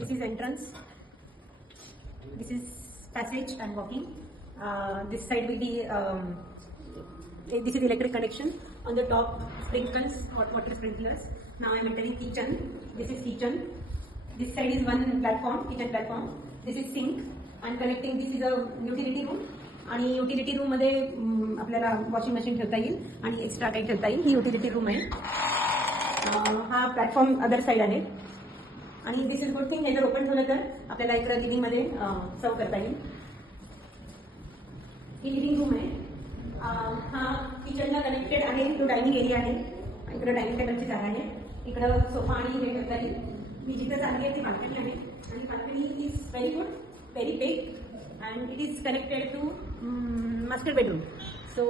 This is entrance. This is passage and walking. This side will be. This is electric connection. On the top, sprinkles, hot water sprinklers. Now I am entering kitchen. This is kitchen. This side is one platform, kitchen platform. This is sink. And connecting. This is a utility room. आणि utility room मध्ये आपल्याला washing machine ठेवता येईल आणि extra काही ठेवता येईल. ही utility room आहे. हा प्लॅटफॉर्म अदर साइड आहे. आणि दिस इज गुड थिंग. हे जर ओपन ठेवलं तर आपल्याला इकडे लिव्हिंग मध्ये सर्व करता येईल. ही लिव्हिंग रूम आहे. हा किचनला कनेक्टेड आहे. तो डायनिंग एरिया आहे. इकडे डायनिंग टेबलची जागा आहे. इकडं सोफा आणि हे करता येईल. मी जिथं चालली आहे ती बाल्कनी आहे. आणि balcony is very good, very big, and it is connected to master bedroom. So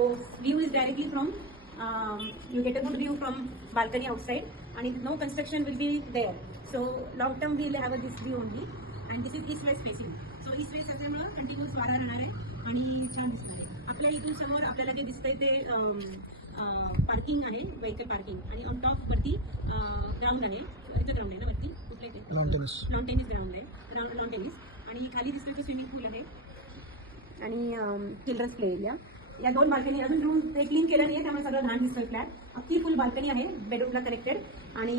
view is directly from you get a good view from balcony outside, and no construction will be there. So long term we will have this view only, and this is east west facing. So east west असल्यामुळे continuous वारा राहणार आहे आणि छान दिसणार आहे. आपल्या इथून समोर आपल्याला जे दिसतंय ते पार्किंग आहे, व्हेकल पार्किंग. आणि ऑन टॉप वरती ग्राउंड आहे. इथं ग्राउंड आहे ना वरती, कुठले ते लॉन टेनिस ग्राउंड आहे. Lawn tennis. आणि खाली दिसतोय तो स्विमिंग पूल आहे आणि चिल्ड्रन्स प्ले एरिया. या दोन बाल्कनी अजून रूम ते क्लीन केलं नाही, त्यामुळे सगळं लहान दिसतोय फ्लॅट. अख्खी फुल बाल्कनी आहे बेडरूमला कनेक्टेड. आणि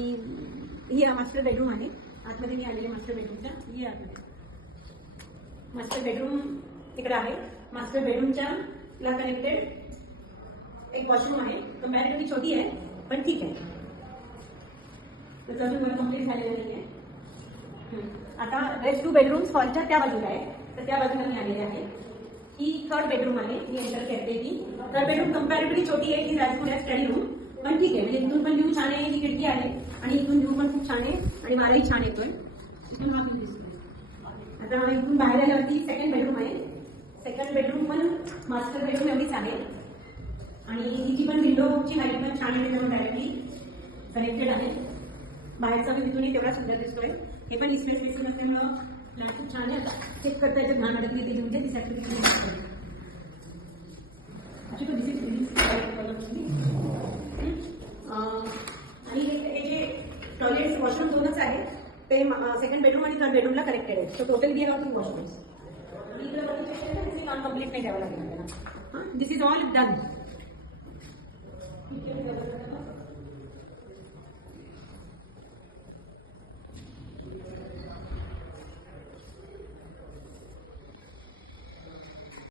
ही मास्टर बेडरूम आहे. आतमध्ये मी आलेले मास्टर बेडरूमच्या. ही आतमध्ये मास्टर बेडरूम तिकडे आहे. मास्टर बेडरूमच्या ला कनेक्टेड एक वॉशरूम आहे. कंपॅरेटिव्हली छोटी आहे पण ठीक आहे. त्याचं अजून वर कम्प्लीट झालेलं नाही आहे. आता रेस्ट टू बेडरूम्स हॉलच्या त्या बाजूला आहे, तर त्या बाजूला मी आलेले आहे. ही थर्ड बेडरूम आहे. मी एंटर करते. ती थर्ड बेडरूम कंपॅरेटिव्हली छोटी आहे. ही राजपूर आहे स्टडी रूम, पण ठीक आहे. म्हणजे इथून पण व्ह्यू छान आहे. ही खिडकी आहे आणि इथून व्ह्यू पण खूप छान आहे आणि वाराही छान येतोय. इथून हा व्ह्यू दिसतोय. आता इथून बाहेर आल्यावरती सेकंड बेडरूम आहे. सेकंड बेडरूम पण मास्टर बेडरूम एवढीच आहे आणि हिची पण विंडोची हाईट पण छान आहे. त्याच्यामुळे डायरेक्टली कनेक्टेड आहे. बाहेरचा व्ह्यू इथूनही तेवढा सुंदर दिसतोय. हे पण इस्पेस बेसिंग असल्यामुळं फ्लॅट खूप छान आहे. आता चेक करता याच्यात घाण अडकली ते म्हणजे दिसायची आणि हे जे टॉयलेट्स वॉशरूम दोनच आहे ते सेकंड बेडरूम आणि थर्ड बेडरूमला कनेक्टेड आहे. So total we are 2 washrooms. इकडे काम कम्प्लीट नाही द्यावं लागेल आपल्याला. This is all done.